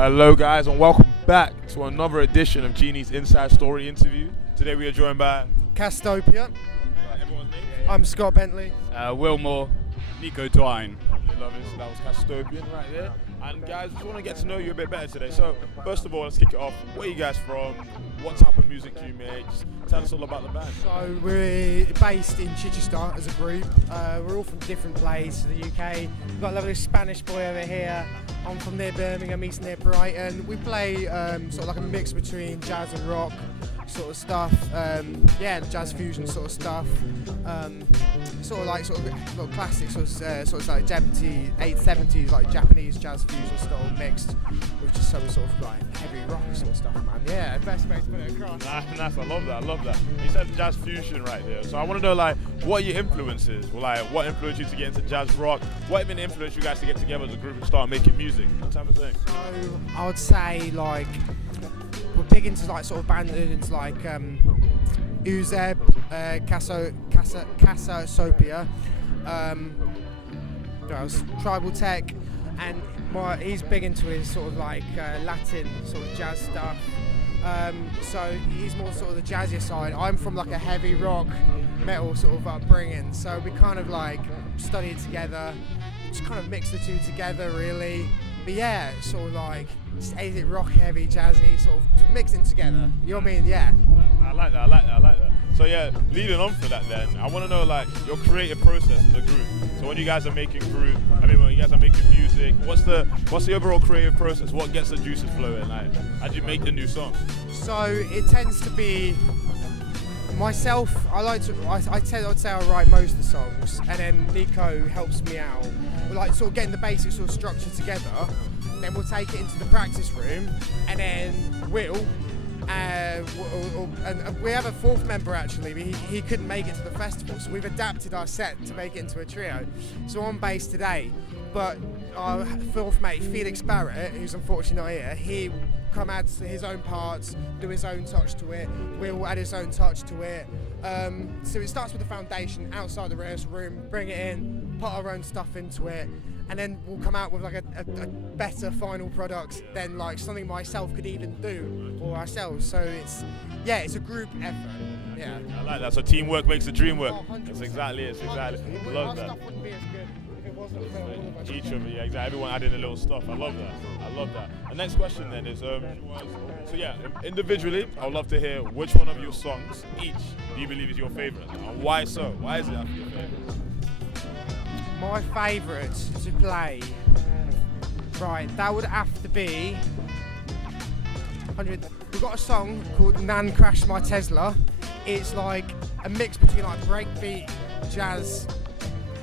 Hello guys and welcome back to another edition of Jeeni's Inside Story interview. Today we are joined by Kastopia. Everyone's name? I'm Scott Bentley. Wilmore, Nico Twine. Love it. So that was Kastopian right there. And guys, just want to get to know you a bit better today. So first of all, let's kick it off. Where are you guys from? What type of music do you make? Just tell us all about the band. So we're based in Chichester as a group. We're all from different places in the UK. We've got a lovely Spanish boy over here. I'm from near Birmingham, he's near Brighton. We play sort of like a mix between jazz and rock sort of stuff. Jazz fusion sort of stuff. Sort of little classic sort of like 70s like Japanese jazz fusion style mixed with just some sort of like heavy rock sort of stuff, man. Yeah, best way to put it across. Nice, I love that. You said jazz fusion right there. So I want to know like what are your influences? Well, like what influenced you to get into jazz rock? What even influenced you guys to get together as a group and start making music? That type of thing. So I would say like we're big into like sort of band into like EJ Salako, tribal tech, and he's big into his sort of like Latin sort of jazz stuff. So he's more sort of the jazzier side. I'm from like a heavy rock metal sort of upbringing, so we kind of like studied together, just kind of mixed the two together really. But yeah, sort of like just is it rock heavy, jazzy, sort of just mixing together. You know what I mean? Yeah. I like that. So yeah, leading on for that then, I want to know like your creative process as a group. So when you guys are making when you guys are making music, what's the overall creative process? What gets the juices flowing? Like, how do you make the new song? So it tends to be myself. I'd say I write most of the songs, and then Nico helps me out. We're like sort of getting the basic sort of structure together. Then we'll take it into the practice room, and then and we have a fourth member actually, but he couldn't make it to the festival, so we've adapted our set to make it into a trio. So on bass today, but our fourth mate Felix Barrett, who's unfortunately not here, he come add his own parts, do his own touch to it. We'll add his own touch to it. So it starts with the foundation outside the rehearsal room, bring it in, put our own stuff into it, and then we'll come out with like a better final product than like something myself could even do or ourselves. So it's a group effort. Yeah. I like that. So teamwork makes the dream work. Oh, That's exactly it. Love that. Our stuff wouldn't be as good if it wasn't for all of us. Each of it, yeah, exactly. Everyone adding a little stuff. I love that. The next question then is, individually, I would love to hear which one of your songs each do you believe is your favorite, and why so? Why is it your favorite? My favourite to play, right, that would have to be. We've got a song called Nan Crashed My Tesla. It's like a mix between like breakbeat, jazz,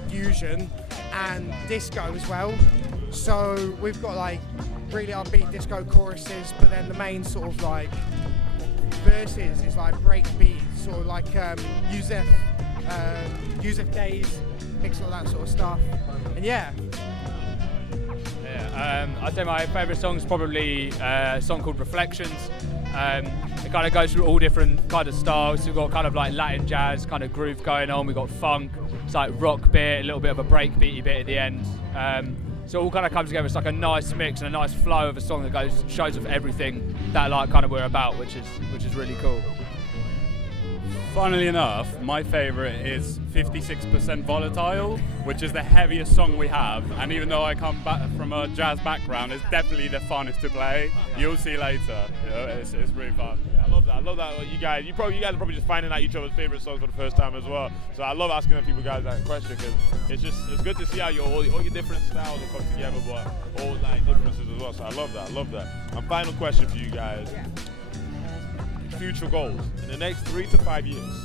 fusion, and disco as well. So we've got like really upbeat disco choruses, but then the main sort of like verses is like breakbeat, sort of like Yusuf Days, mix all that sort of stuff. And I'd say my favourite song is probably a song called Reflections. It kind of goes through all different kind of styles. We've got kind of like Latin jazz kind of groove going on. We've got funk, it's like rock bit, a little bit of a breakbeaty bit at the end. So it all kind of comes together. It's like a nice mix and a nice flow of a song that shows off everything that like kind of we're about, which is really cool. Funnily enough, my favourite is 56% Volatile, which is the heaviest song we have, and even though I come back from a jazz background, it's definitely the funnest to play. You'll see later. It's really fun. Yeah, I love that. You guys are probably just finding out each other's favourite songs for the first time as well. So I love asking people guys that question because it's good to see how all your different styles will come together, but all like differences as well. So I love that. And final question for you guys. yeah. Future goals in the next 3 to 5 years,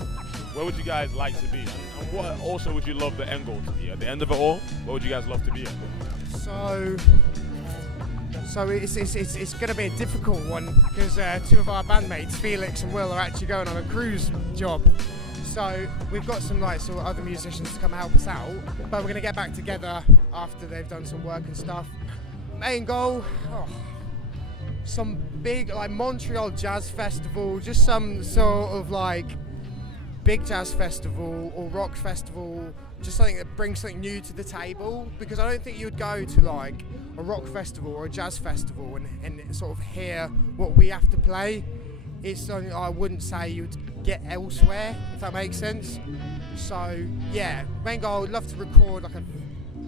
where would you guys like to be, and what also would you love the end goal to be at the end of it all? What would you guys love to be at? So it's going to be a difficult one because two of our bandmates, Felix and Will, are actually going on a cruise job. So we've got some like sort of other musicians to come help us out, but we're going to get back together after they've done some work and stuff. Main goal. Some big like Montreal Jazz Festival, just some sort of like big jazz festival or rock festival just something that brings something new to the table, because I don't think you would go to like a rock festival or a jazz festival and sort of hear what we have to play. It's something I wouldn't say you'd get elsewhere, if that makes sense. So yeah, main goal, I would love to record like a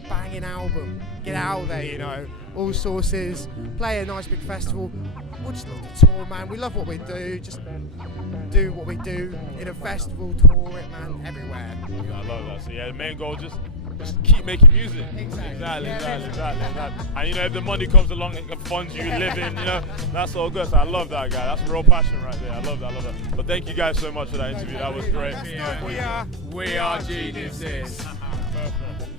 banging album, get out there, you know, all sources, play a nice big festival. We'll just love to tour, man. We love what we do, just do what we do in a festival, tour it, man, everywhere. I love that. So yeah, the main goal just keep making music. Exactly. Exactly. And you know, if the money comes along, it funds you living, you know, that's all good. So I love that, guy. That's real passion right there. I love that. But thank you guys so much for that interview. That was great. We are geniuses. Perfect.